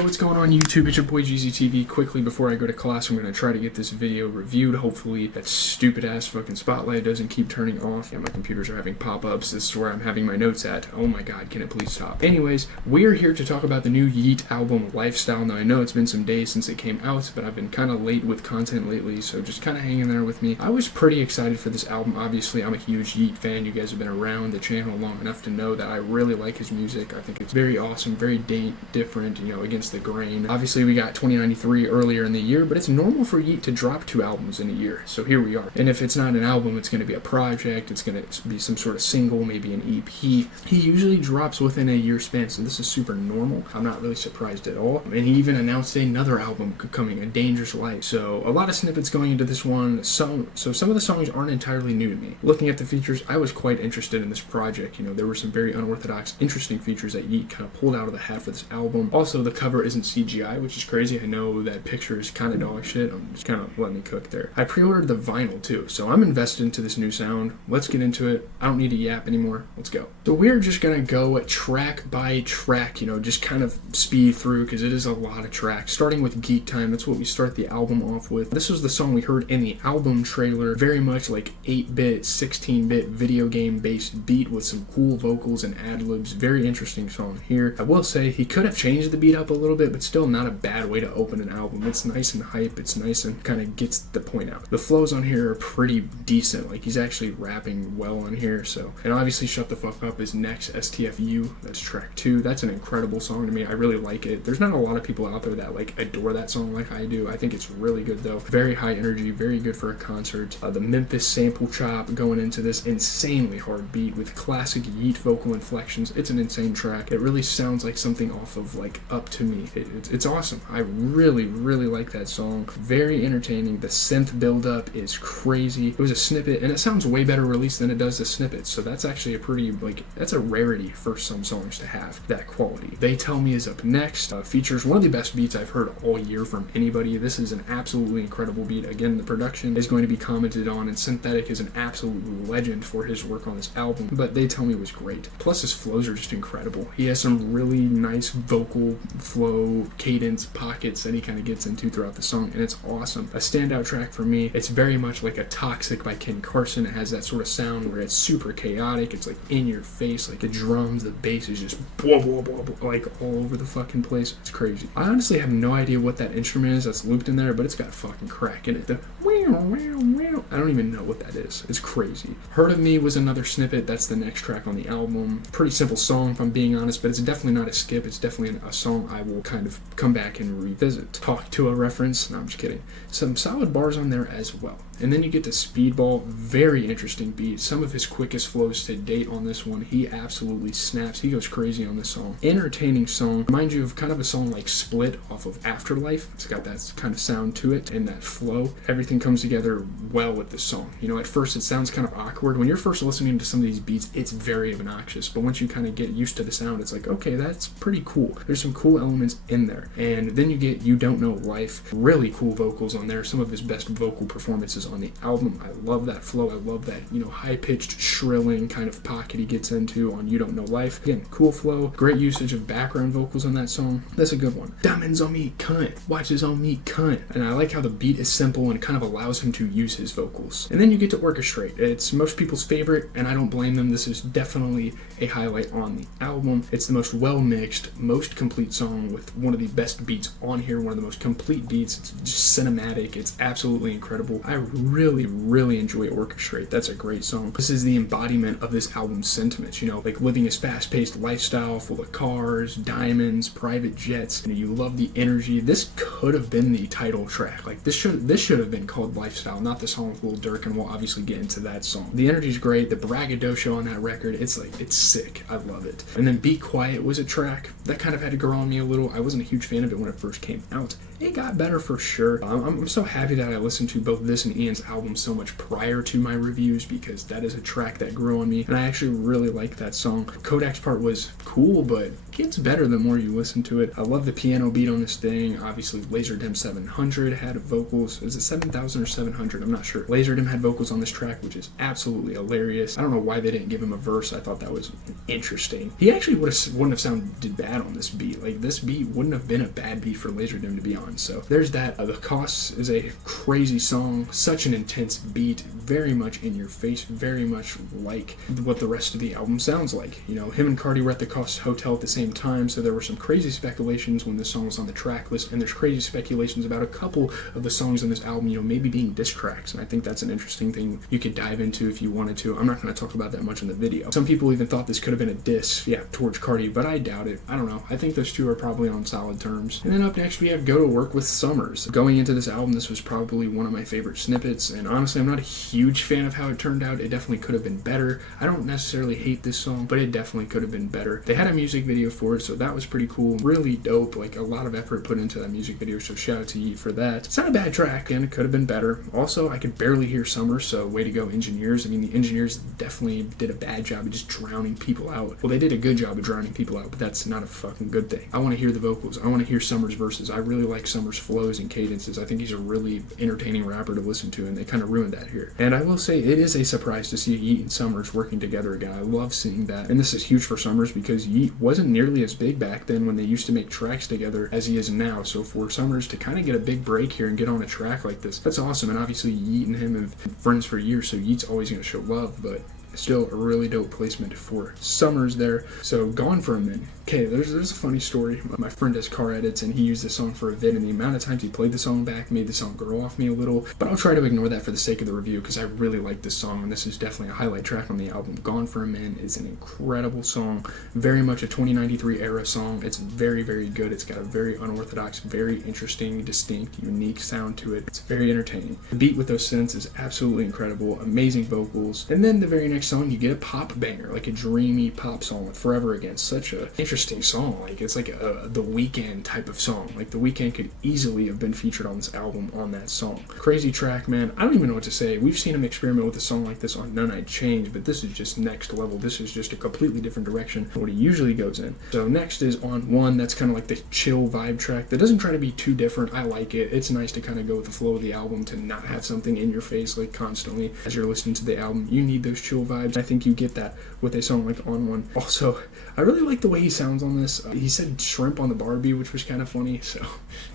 Yo, what's going on YouTube? It's your boy GZTV. Quickly before I go to class, I'm going to try to get this video reviewed. Hopefully that stupid ass fucking spotlight doesn't keep turning off. Yeah, my computers are having pop-ups. This is where I'm having my notes at. Oh my god, can it please stop? Anyways, we're here to talk about the new Yeat album, Lifestyle. Now I know it's been some days since it came out, but I've been kind of late with content lately, so just kind of hanging there with me. I was pretty excited for this album. Obviously, I'm a huge Yeat fan. You guys have been around the channel long enough to know that I really like his music. I think it's very awesome, very different, you know, against the grain. Obviously, we got 2093 earlier in the year, but it's normal for Yeat to drop 2 albums in a year. So here we are. And if it's not an album, it's going to be a project. It's going to be some sort of single, maybe an EP. He usually drops within a year span, so this is super normal. I'm not really surprised at all. And he even announced another album coming, A Dangerous Life. So a lot of snippets going into this one. So some of the songs aren't entirely new to me. Looking at the features, I was quite interested in this project. You know, there were some very unorthodox, interesting features that Yeat kind of pulled out of the hat for this album. Also, the cover isn't CGI, which is crazy. I know that picture is kind of dog shit. I'm just kind of letting me cook there. I pre-ordered the vinyl too, so I'm invested into this new sound. Let's get into it. I don't need to yap anymore. Let's go. So we're just gonna go track by track, you know, just kind of speed through because it is a lot of tracks. Starting with Geek Time, that's what we start the album off with. This was the song we heard in the album trailer. Very much like 8-bit, 16-bit video game based beat with some cool vocals and ad-libs. Very interesting song here. I will say he could have changed the beat up a little bit, but still not a bad way to open an album. It's nice and hype. It's nice and kind of gets the point out. The flows on here are pretty decent. Like, he's actually rapping well on here. So, and obviously Shut the Fuck Up is next, STFU. That's track 2. That's an incredible song to me. I really like it. There's not a lot of people out there that like adore that song like I do. I think it's really good though. Very high energy, very good for a concert. The Memphis sample chop going into this insanely hard beat with classic Yeat vocal inflections. It's an insane track. It really sounds like something off of like Up to Me. It's awesome. I really like that song. Very entertaining. The synth build-up is crazy. It was a snippet, and it sounds way better released than it does the snippets, so that's actually a pretty, like, that's a rarity for some songs to have that quality. They Tell Me is up next. Features one of the best beats I've heard all year from anybody. This is an absolutely incredible beat. Again, the production is going to be commented on, and Synthetic is an absolute legend for his work on this album, but They Tell Me was great. Plus, his flows are just incredible. He has some really nice vocal flow, cadence, pockets that he kind of gets into throughout the song, and it's awesome. A standout track for me. It's very much like a Toxic by Ken Carson. It has that sort of sound where it's super chaotic. It's like in your face, like the drums, the bass is just blah, blah, blah, blah, like all over the fucking place. It's crazy. I honestly have no idea what that instrument is that's looped in there, but it's got fucking crack in it. The I don't even know what that is. It's crazy. Heard of Me was another snippet. That's the next track on the album. Pretty simple song, if I'm being honest, but it's definitely not a skip. It's definitely a song I will kind of come back and revisit. Talk to a reference. No, I'm just kidding. Some solid bars on there as well. And then you get to Speedball. Very interesting beat. Some of his quickest flows to date on this one. He absolutely snaps. He goes crazy on this song. Entertaining song. Reminds you of kind of a song like Split off of Afterlife. It's got that kind of sound to it and that flow. Everything comes together well with this song. You know, at first it sounds kind of awkward. When you're first listening to some of these beats, it's very obnoxious. But once you kind of get used to the sound, it's like, okay, that's pretty cool. There's some cool elements in there. And then you get You Don't Know Life. Really cool vocals on there. Some of his best vocal performances on the album. I love that flow. I love that, you know, high-pitched, shrilling kind of pocket he gets into on You Don't Know Life. Again, cool flow. Great usage of background vocals on that song. That's a good one. Diamonds on me, cunt. Watches on me, cunt. And I like how the beat is simple and kind of allows him to use his vocals. And then you get to Orchestrate. It's most people's favorite, and I don't blame them. This is definitely a highlight on the album. It's the most well-mixed, most complete song with one of the best beats on here, one of the most complete beats. It's just cinematic. It's absolutely incredible. I really enjoy Orchestrate. That's a great song. This is the embodiment of this album's sentiments, you know, like living his fast-paced lifestyle full of cars, diamonds, private jets. You know, you love the energy. This could have been the title track. Like, this should have been called Lifestyle, not the song with Lil Durk, and we'll obviously get into that song. The energy's great. The braggadocio on that record, it's sick. I love it. And then Be Quiet was a track that kind of had to grow on me a little. I wasn't a huge fan of it when it first came out. It got better for sure. I'm so happy that I listened to both this and Ian's album so much prior to my reviews, because that is a track that grew on me, and I actually really like that song. Kodak's part was cool, but gets better the more you listen to it. I love the piano beat on this thing. Obviously, Laserdisc 700 had vocals. Is it 7,000 or 700? I'm not sure. Laserdisc had vocals on this track, which is absolutely hilarious. I don't know why they didn't give him a verse. I thought that was interesting. He actually wouldn't have sounded bad on this beat. Like, this beat wouldn't have been a bad beat for Laserdisc to be on. So there's that. The Costs is a crazy song. Such an intense beat. Very much in your face. Very much like what the rest of the album sounds like. You know, him and Cardi were at the Costs Hotel at the same time, so there were some crazy speculations when this song was on the track list, and there's crazy speculations about a couple of the songs on this album, you know, maybe being diss tracks, and I think that's an interesting thing you could dive into if you wanted to. I'm not going to talk about that much in the video. Some people even thought this could have been a diss, towards Cardi, but I doubt it. I don't know. I think those two are probably on solid terms. And then up next we have Go to Work with Summrs. Going into this album, this was probably one of my favorite snippets, and honestly, I'm not a huge fan of how it turned out. It definitely could have been better. I don't necessarily hate this song, but it definitely could have been better. They had a music video for it, so that was pretty cool. Really dope. Like, a lot of effort put into that music video, so shout out to Yeat for that. It's not a bad track, and it could have been better. Also, I could barely hear Summrs, so way to go, engineers. I mean, the engineers definitely did a bad job of just drowning people out. Well, they did a good job of drowning people out, but that's not a fucking good thing. I want to hear the vocals. I want to hear Summrs' verses. I really like Summrs' flows and cadences. I think he's a really entertaining rapper to listen to, and they kind of ruined that here. And I will say, it is a surprise to see Yeat and Summrs working together again. I love seeing that. And this is huge for Summrs because Yeat wasn't nearly as big back then when they used to make tracks together as he is now. So for Summrs to kind of get a big break here and get on a track like this, that's awesome. And obviously Yeat and him have been friends for years, so Yeat's always going to show love, but still a really dope placement for Summrs there. So Gone for a Minute. Okay, there's a funny story. My friend does car edits, and he used this song for a vid, and the amount of times he played the song back made the song grow off me a little, but I'll try to ignore that for the sake of the review because I really like this song, and this is definitely a highlight track on the album. Gone for a Minute is an incredible song, very much a 2093 era song. It's very, very good. It's got a very unorthodox, very interesting, distinct, unique sound to it. It's very entertaining. The beat with those synths is absolutely incredible, amazing vocals, and then the very next song you get a pop banger, like a dreamy pop song with Forever Again. Such a interesting song. Like, it's like the Weeknd type of song. Like, the Weeknd could easily have been featured on this album on that song. Crazy track, man. I don't even know what to say. We've seen him experiment with a song like this on None I'd Change, but this is just next level. This is just a completely different direction than what he usually goes in. So next is On One. That's kind of like the chill vibe track that doesn't try to be too different. I like it. It's nice to kind of go with the flow of the album, to not have something in your face like constantly as you're listening to the album. You need those chill vibes. I think you get that with a song like On One. Also, I really like the way he sounds on this. He said shrimp on the Barbie, which was kind of funny, so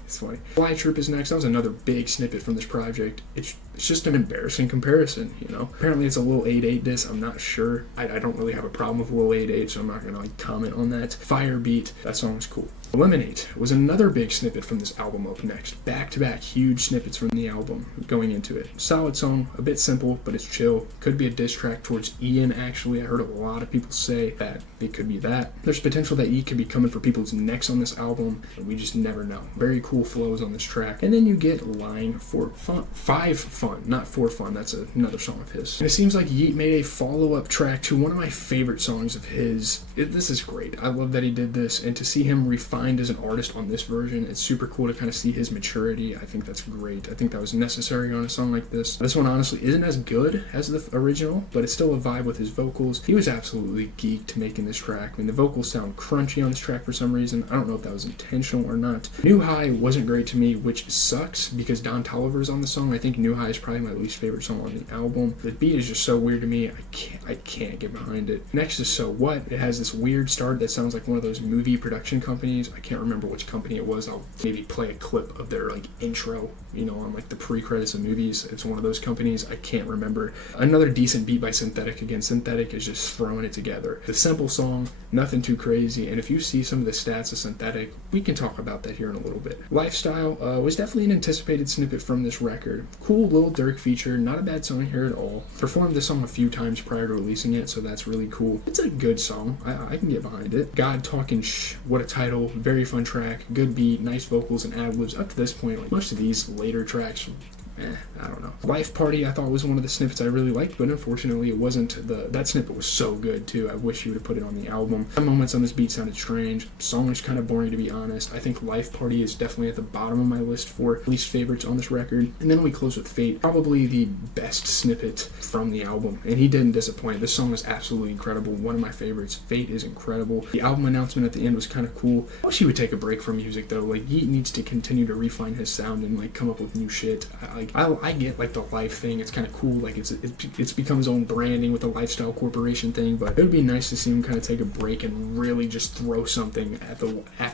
it's funny. Fly Trip is next. That was another big snippet from this project. It's just an embarrassing comparison, you know. Apparently it's a Lil 8-8 diss. I'm not sure. I don't really have a problem with Lil 8-8, so I'm not going to comment on that. Fire Beat, that song was cool. Eliminate was another big snippet from this album up next. Back-to-back huge snippets from the album going into it. Solid song, a bit simple, but it's chill. Could be a diss track towards Ian, actually. I heard a lot of people say that it could be that. There's potential that Yeat could be coming for people's necks on this album, and we just never know. Very cool flows on this track. And then you get Line for Fun. 5 Fun, not For Fun. That's another song of his. And it seems like Yeat made a follow-up track to one of my favorite songs of his. This is great. I love that he did this, and to see him refined as an artist on this version, it's super cool to kind of see his maturity. I think that's great. I think that was necessary on a song like this. This one honestly isn't as good as the original, but it's still a vibe with his vocals. He was absolutely geeked making this track. I mean, the vocals sound crunchy on this track for some reason. I don't know if that was intentional or not. New High wasn't great to me, which sucks because Don Toliver is on the song. I think New High is probably my least favorite song on the album. The beat is just so weird to me. I can't get behind it. Next is So What. It has this weird start that sounds like one of those movie production companies. I can't remember which company it was. I'll maybe play a clip of their like intro, you know, on like the pre-credits of movies. It's one of those companies. I can't remember. Another decent beat by Synthetic. Again, Synthetic is just throwing it together. The simple song, nothing too crazy, and if you see some of the stats of Synthetic, we can talk about that here in a little bit. Lifestyle was definitely an anticipated snippet from this record. Cool Lil Durk feature, not a bad song here at all. Performed this song a few times prior to releasing it, so that's really cool. It's a good song. I can get behind it. God Talking Shh, what a title. Very fun track, good beat, nice vocals and ad-libs. Up to this point, like most of these later tracks I don't know. Life Party I thought was one of the snippets I really liked, but unfortunately it wasn't. That snippet was so good too. I wish you would have put it on the album. Some moments on this beat sounded strange. Song was kind of boring, to be honest. I think Life Party is definitely at the bottom of my list for least favorites on this record. And then we close with Fate, probably the best snippet from the album, and he didn't disappoint. This song is absolutely incredible. One of my favorites. Fate is incredible. The album announcement at the end was kind of cool. I wish he would take a break from music though. Like, Yeat needs to continue to refine his sound and like come up with new shit. I get like the life thing. It's kind of cool. Like it's become his own branding with the Lifestyle Corporation thing. But it would be nice to see him kind of take a break and really just throw something at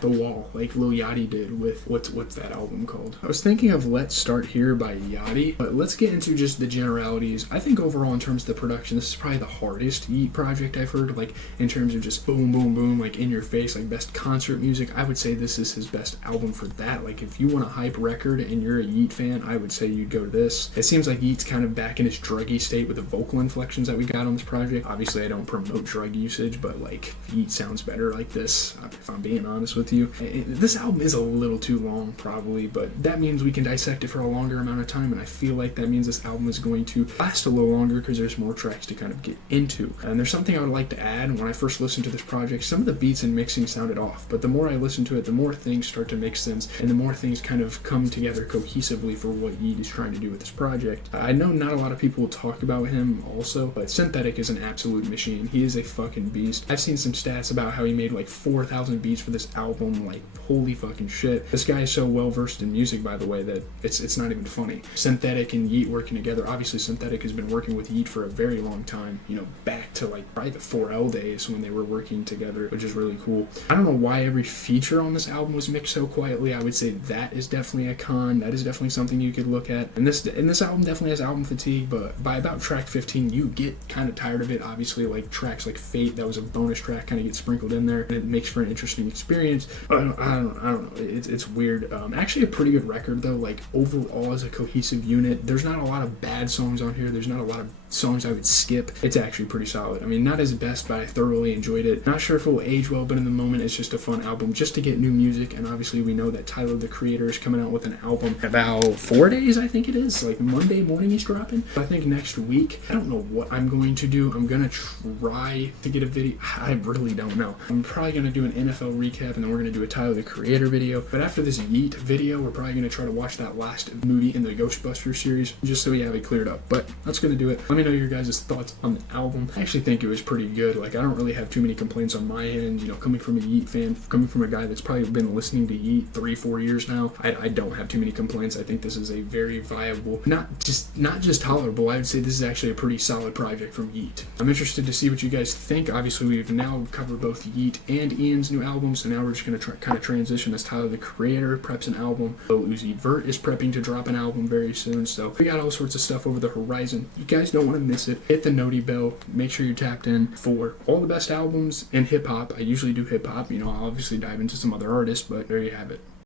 the wall, like Lil Yachty did with what's that album called? I was thinking of Let's Start Here by Yachty, but let's get into just the generalities. I think overall in terms of the production, this is probably the hardest Yeat project I've heard. Like in terms of just boom, boom, boom, like in your face, like best concert music. I would say this is his best album for that. Like if you want a hype record and you're a Yeat fan, I would say you'd go to this. It seems like Yeat's kind of back in his druggy state with the vocal inflections that we got on this project. Obviously I don't promote drug usage, but like Yeat sounds better like this, if I'm being honest with you. This album is a little too long probably, but that means we can dissect it for a longer amount of time, and I feel like that means this album is going to last a little longer because there's more tracks to kind of get into. And there's something I would like to add. When I first listened to this project, some of the beats and mixing sounded off, but the more I listen to it, the more things start to make sense, and the more things kind of come together cohesively for what Yeat is trying to do with this project. I know not a lot of people will talk about him also, but Synthetic is an absolute machine. He is a fucking beast. I've seen some stats about how he made like 4,000 beats for this album. Like, holy fucking shit. This guy is so well versed in music, by the way, that it's not even funny. Synthetic and Yeat working together. Obviously Synthetic has been working with Yeat for a very long time, you know, back to like probably the 4L days when they were working together, which is really cool. I don't know why every feature on this album was mixed so quietly. I would say that is definitely a con. That is definitely something you could look at. And this album definitely has album fatigue, but by about track 15 you get kind of tired of it. Obviously, like tracks like Fate, that was a bonus track, kind of gets sprinkled in there, and it makes for an interesting experience. But I don't know. It's weird. Actually a pretty good record though. Like overall as a cohesive unit, there's not a lot of bad songs on here. There's not a lot of songs I would skip. It's actually pretty solid. I mean, not his best, but I thoroughly enjoyed it. Not sure if it will age well, but in the moment it's just a fun album just to get new music. And obviously we know that Tyler the Creator is coming out with an album in about 4 days, I think it is. Like Monday morning he's dropping. I think next week, I don't know what I'm going to do. I'm gonna try to get a video. I really don't know. I'm probably gonna do an NFL recap, and then we're gonna do a Tyler the Creator video. But after this Yeat video, we're probably gonna try to watch that last movie in the Ghostbusters series just so we have it cleared up. But that's gonna do it. Let me know your guys' thoughts on the album. I actually think it was pretty good. Like, I don't really have too many complaints on my end. You know, coming from a Yeat fan, coming from a guy that's probably been listening to Yeat 3-4 years now, I don't have too many complaints. I think this is a very viable, not just tolerable, I would say this is actually a pretty solid project from Yeat. I'm interested to see what you guys think. Obviously, we've now covered both Yeat and Ian's new album, so now we're just going to kind of transition as Tyler the Creator preps an album. Lil Uzi Vert is prepping to drop an album very soon, so we got all sorts of stuff over the horizon. You guys don't want to miss it. Hit the noti bell. Make sure you're tapped in for all the best albums in hip-hop. I usually do hip-hop. You know, I'll obviously dive into some other artists, but there you have it.